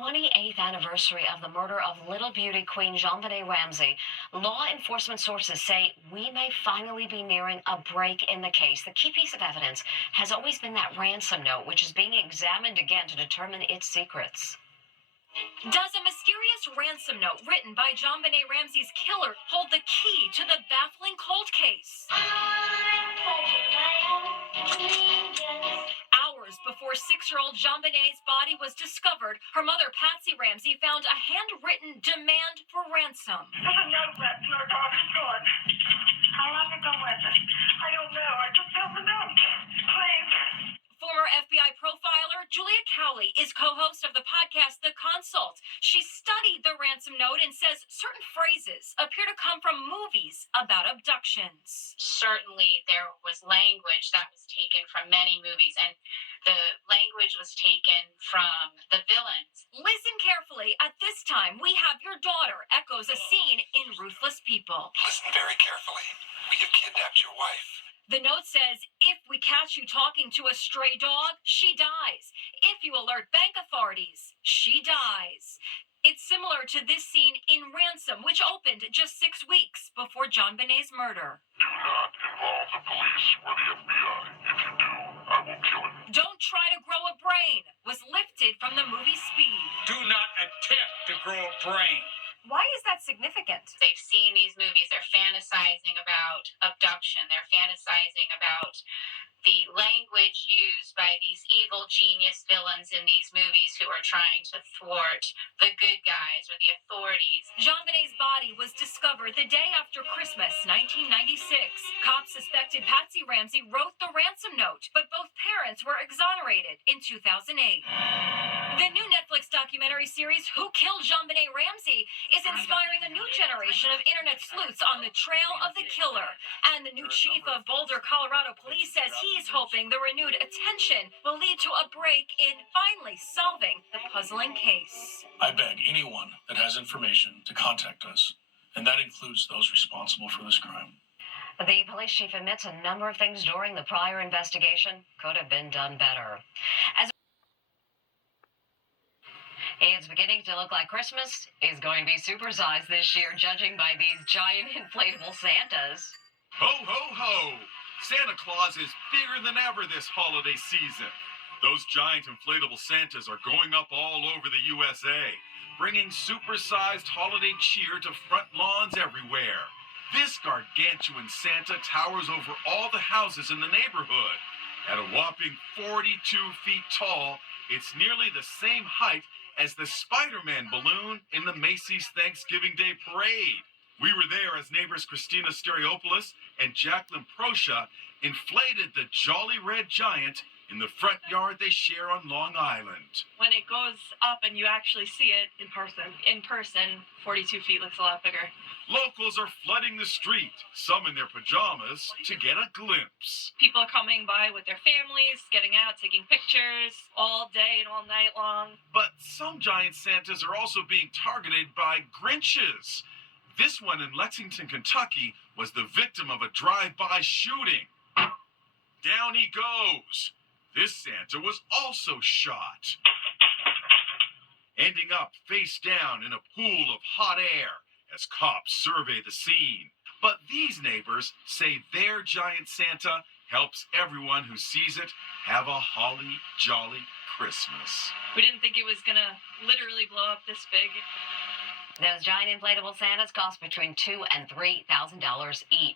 28th anniversary of the murder of Little Beauty Queen JonBenét Ramsey, law enforcement sources say we may finally be nearing a break in the case. The key piece of evidence has always been that ransom note, which is being examined again to determine its secrets. Does a mysterious ransom note written by JonBenét Ramsey's killer hold the key to the baffling cold case? Hours before 6-year-old JonBenét's body was discovered, her mother, Patsy Ramsey, found a handwritten demand for ransom. There's a note left and our daughter's gone. How long ago was it? I don't know. I just found the note. Please. Former FBI profiler Julia Cowley is co-host of the podcast The Consult. She studied the ransom note and says certain phrases appear to come from movies about abductions. Certainly there was language that was taken from many movies, and the language was taken from the villains. Listen carefully. At this time, we have your daughter echoes a scene in Ruthless People. Listen very carefully. We have kidnapped your wife. The note says, if we catch you talking to a stray dog, she dies. If you alert bank authorities, she dies. It's similar to this scene in Ransom, which opened just 6 weeks before JonBenét's murder. Do not involve the police or the FBI. If you do, I will kill you. Don't try to grow a brain was lifted from the movie Speed. Do not attempt to grow a brain. Why is that significant? They've seen these movies, they're fantasizing about abduction, they're fantasizing about the language used by these evil genius villains in these movies who are trying to thwart the good guys or the authorities. JonBenét's body was discovered the day after Christmas, 1996. Cops suspected Patsy Ramsey wrote the ransom note, but both parents were exonerated in 2008. The new Netflix documentary series, Who Killed JonBenét Ramsey, is inspiring a new generation of internet sleuths on the trail of the killer. And the new chief of Boulder, Colorado Police says he's hoping the renewed attention will lead to a break in finally solving the puzzling case. I beg anyone that has information to contact us, and that includes those responsible for this crime. The police chief admits a number of things during the prior investigation could have been done better. It's beginning to look like Christmas is going to be supersized this year, judging by these giant inflatable Santas. Ho, ho, ho! Santa Claus is bigger than ever this holiday season. Those giant inflatable Santas are going up all over the USA, bringing supersized holiday cheer to front lawns everywhere. This gargantuan Santa towers over all the houses in the neighborhood. At a whopping 42 feet tall, it's nearly the same height as the Spider-Man balloon in the Macy's Thanksgiving Day Parade. We were there as neighbors Christina Stereopoulos and Jacqueline Proscia inflated the Jolly Red Giant in the front yard they share on Long Island. When it goes up and you actually see it in person, 42 feet looks a lot bigger. Locals are flooding the street, some in their pajamas, to get a glimpse. People are coming by with their families, getting out, taking pictures all day and all night long. But some giant Santas are also being targeted by Grinches. This one in Lexington, Kentucky, was the victim of a drive-by shooting. Down he goes. This Santa was also shot, ending up face down in a pool of hot air as cops survey the scene. But these neighbors say their giant Santa helps everyone who sees it have a holly jolly Christmas. We didn't think it was gonna literally blow up this big. Those giant inflatable Santas cost between $2,000 and $3,000 each.